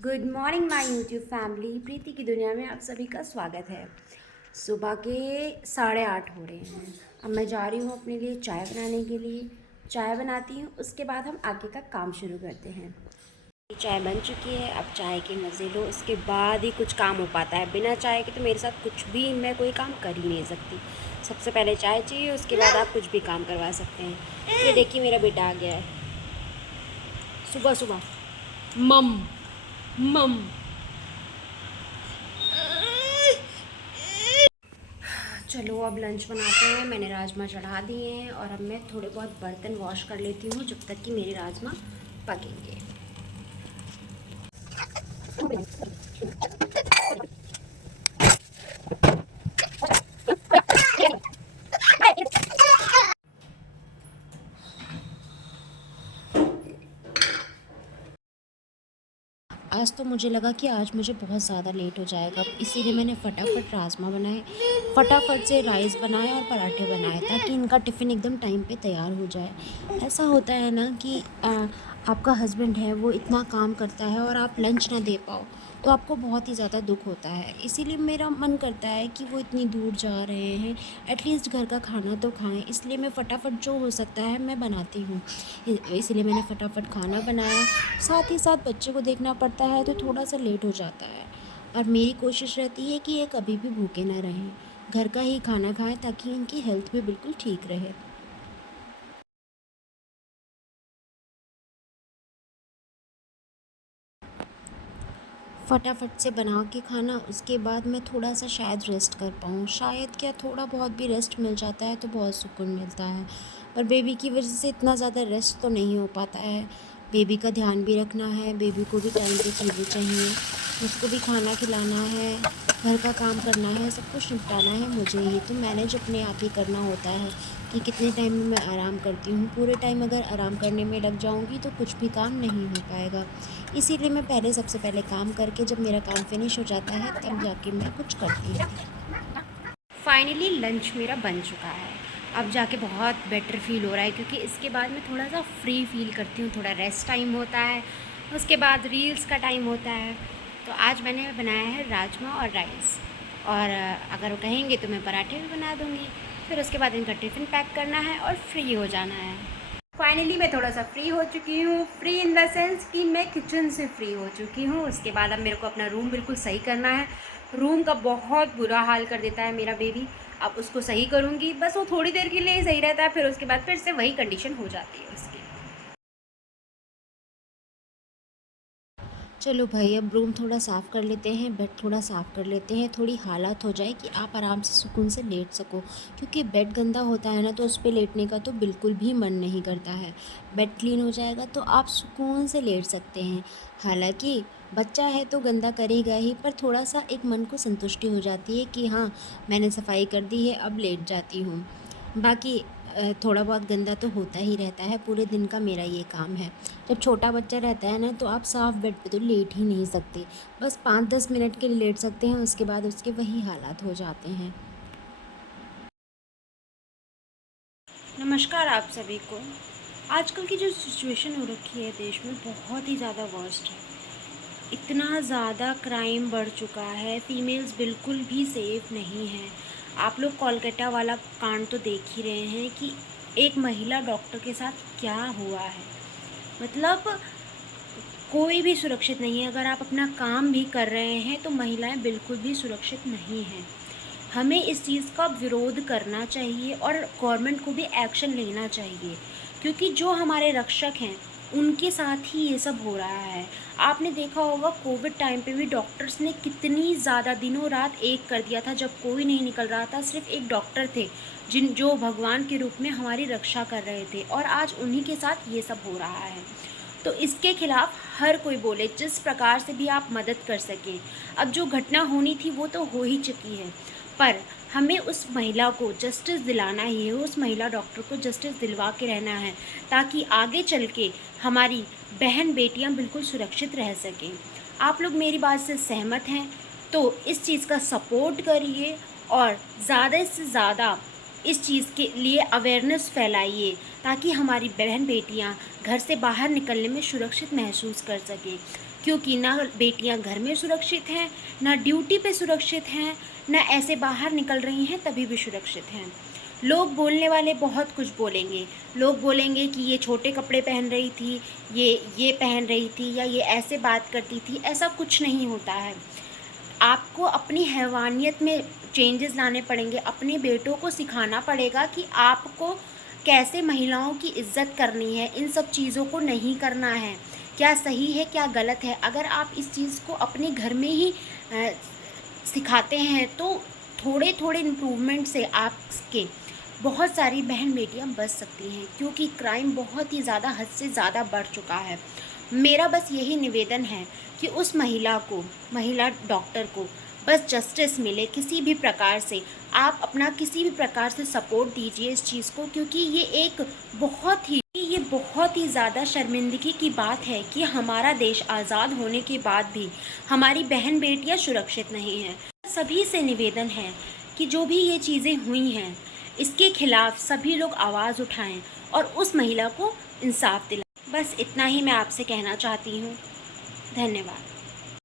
Good morning my YouTube family. Preeti की दुनिया में आप सभी का स्वागत है। सुबह के 8:30 हो रहे हैं। अब मैं जा रही हूँ अपने लिए चाय बनाने के लिए। चाय बनाती हूँ, उसके बाद हम आगे का काम शुरू करते हैं। चाय बन चुकी है, अब चाय के मज़े लो, उसके बाद ही कुछ काम हो पाता है। बिना चाय के तो मेरे साथ कुछ भी, मैं कोई काम कर ही नहीं सकती। सबसे पहले चाय चाहिए, उसके बाद आप कुछ भी काम करवा सकते हैं। ये देखिए मेरा बेटा आ गया है सुबह सुबह। मम मम। चलो अब लंच बनाते हैं। मैंने राजमा चढ़ा दिए हैं और अब मैं थोड़े बहुत बर्तन वॉश कर लेती हूँ जब तक कि मेरे राजमा पकेंगे। आज तो मुझे लगा कि आज मुझे बहुत ज़्यादा लेट हो जाएगा, इसीलिए मैंने फटाफट राजमा बनाए, फटाफट से राइस बनाए और पराठे बनाए ताकि इनका टिफ़िन एकदम टाइम पे तैयार हो जाए। ऐसा होता है ना कि आपका हस्बैंड है वो इतना काम करता है और आप लंच ना दे पाओ तो आपको बहुत ही ज़्यादा दुख होता है। इसीलिए मेरा मन करता है कि वो इतनी दूर जा रहे हैं, एटलीस्ट घर का खाना तो खाएं। इसलिए मैं फटाफट जो हो सकता है मैं बनाती हूँ। इसलिए मैंने फटाफट खाना बनाया, साथ ही साथ बच्चे को देखना पड़ता है तो थोड़ा सा लेट हो जाता है। और मेरी कोशिश रहती है कि ये कभी भी भूखे ना रहें, घर का ही खाना खाएं ताकि इनकी हेल्थ भी बिल्कुल ठीक रहे। फटाफट से बना के खाना, उसके बाद मैं थोड़ा सा शायद रेस्ट कर पाऊँ। शायद क्या, थोड़ा बहुत भी रेस्ट मिल जाता है तो बहुत सुकून मिलता है। पर बेबी की वजह से इतना ज़्यादा रेस्ट तो नहीं हो पाता है। बेबी का ध्यान भी रखना है, बेबी को भी टाइम पे चीज़ें चाहिए, उसको भी खाना खिलाना है, घर का काम करना है, सब कुछ निपटाना है मुझे ही। तो मैनेज अपने आप ही करना होता है कि कितने टाइम में मैं आराम करती हूँ। पूरे टाइम अगर आराम करने में लग जाऊँगी तो कुछ भी काम नहीं हो पाएगा। इसीलिए मैं पहले सबसे पहले काम करके जब मेरा काम फिनिश हो जाता है तब जाके मैं कुछ करती हूँ। फाइनली लंच मेरा बन चुका है। अब जाके बहुत बेटर फ़ील हो रहा है क्योंकि इसके बाद मैं थोड़ा सा फ्री फ़ील करती हूँ। थोड़ा रेस्ट टाइम होता है, उसके बाद रील्स का टाइम होता है। तो आज मैंने बनाया है राजमा और राइस, और अगर वो कहेंगे तो मैं पराठे भी बना दूँगी। फिर उसके बाद इनका टिफ़िन पैक करना है और फ्री हो जाना है। फाइनली मैं थोड़ा सा फ्री हो चुकी हूँ। फ्री इन द सेंस कि मैं किचन से फ्री हो चुकी हूँ। उसके बाद अब मेरे को अपना रूम बिल्कुल सही करना है। रूम का बहुत बुरा हाल कर देता है मेरा बेबी। अब उसको सही करूँगी, बस वो थोड़ी देर के लिए ही सही रहता है, फिर उसके बाद फिर से वही कंडीशन हो जाती है उसकी। चलो भाई, अब रूम थोड़ा साफ़ कर लेते हैं, बेड थोड़ा साफ़ कर लेते हैं, थोड़ी हालत हो जाए कि आप आराम से सुकून से लेट सको। क्योंकि बेड गंदा होता है ना तो उस पे लेटने का तो बिल्कुल भी मन नहीं करता है। बेड क्लीन हो जाएगा तो आप सुकून से लेट सकते हैं। हालाँकि बच्चा है तो गंदा करेगा ही, पर थोड़ा-सा एक मन को संतुष्टि हो जाती है कि हाँ, मैंने सफाई कर दी है, अब लेट जाती हूँ। बाकी थोड़ा बहुत गंदा तो होता ही रहता है, पूरे दिन का मेरा ये काम है। जब छोटा बच्चा रहता है ना तो आप साफ़ बेड पे तो लेट ही नहीं सकते, बस 5-10 मिनट के लिए लेट सकते हैं, उसके बाद उसके वही हालात हो जाते हैं। नमस्कार आप सभी को। आजकल की जो सिचुएशन हो रखी है देश में, बहुत ही ज़्यादा वर्स्ट है। इतना ज़्यादा क्राइम बढ़ चुका है, फीमेल्स बिल्कुल भी सेफ नहीं हैं। आप लोग कोलकाता वाला कांड तो देख ही रहे हैं कि एक महिला डॉक्टर के साथ क्या हुआ है। मतलब कोई भी सुरक्षित नहीं है। अगर आप अपना काम भी कर रहे हैं तो महिलाएं बिल्कुल भी सुरक्षित नहीं हैं। हमें इस चीज़ का विरोध करना चाहिए और गवर्नमेंट को भी एक्शन लेना चाहिए, क्योंकि जो हमारे रक्षक हैं उनके साथ ही ये सब हो रहा है। आपने देखा होगा कोविड टाइम पे भी डॉक्टर्स ने कितनी ज़्यादा दिनों रात एक कर दिया था, जब कोई नहीं निकल रहा था, सिर्फ एक डॉक्टर थे जो भगवान के रूप में हमारी रक्षा कर रहे थे, और आज उन्हीं के साथ ये सब हो रहा है। तो इसके खिलाफ हर कोई बोले, जिस प्रकार से भी आप मदद कर सकें। अब जो घटना होनी थी वो तो हो ही चुकी है, पर हमें उस महिला को जस्टिस दिलाना ही है, उस महिला डॉक्टर को जस्टिस दिलवा के रहना है, ताकि आगे चल के हमारी बहन बेटियां बिल्कुल सुरक्षित रह सकें। आप लोग मेरी बात से सहमत हैं तो इस चीज़ का सपोर्ट करिए और ज़्यादा से ज़्यादा इस चीज़ के लिए अवेयरनेस फैलाइए, ताकि हमारी बहन बेटियां घर से बाहर निकलने में सुरक्षित महसूस कर सकें। क्योंकि ना बेटियां घर में सुरक्षित हैं, ना ड्यूटी पे सुरक्षित हैं, ना ऐसे बाहर निकल रही हैं तभी भी सुरक्षित हैं। लोग बोलने वाले बहुत कुछ बोलेंगे। लोग बोलेंगे कि ये छोटे कपड़े पहन रही थी, ये पहन रही थी, या ये ऐसे बात करती थी। ऐसा कुछ नहीं होता है। आपको अपनी हैवानियत में चेंजेस लाने पड़ेंगे। अपने बेटों को सिखाना पड़ेगा कि आपको कैसे महिलाओं की इज्जत करनी है, इन सब चीज़ों को नहीं करना है, क्या सही है क्या गलत है। अगर आप इस चीज़ को अपने घर में ही सिखाते हैं तो थोड़े थोड़े इम्प्रूवमेंट से आपके बहुत सारी बहन बेटियां बच सकती हैं, क्योंकि क्राइम बहुत ही ज़्यादा हद से ज़्यादा बढ़ चुका है। मेरा बस यही निवेदन है कि उस महिला डॉक्टर को बस जस्टिस मिले किसी भी प्रकार से। आप अपना किसी भी प्रकार से सपोर्ट दीजिए इस चीज़ को, क्योंकि ये बहुत ही ज़्यादा शर्मिंदगी की बात है कि हमारा देश आज़ाद होने के बाद भी हमारी बहन बेटियां सुरक्षित नहीं हैं। सभी से निवेदन है कि जो भी ये चीज़ें हुई हैं इसके खिलाफ सभी लोग आवाज़ उठाएं और उस महिला को इंसाफ दिलाएं। बस इतना ही मैं आपसे कहना चाहती हूँ। धन्यवाद।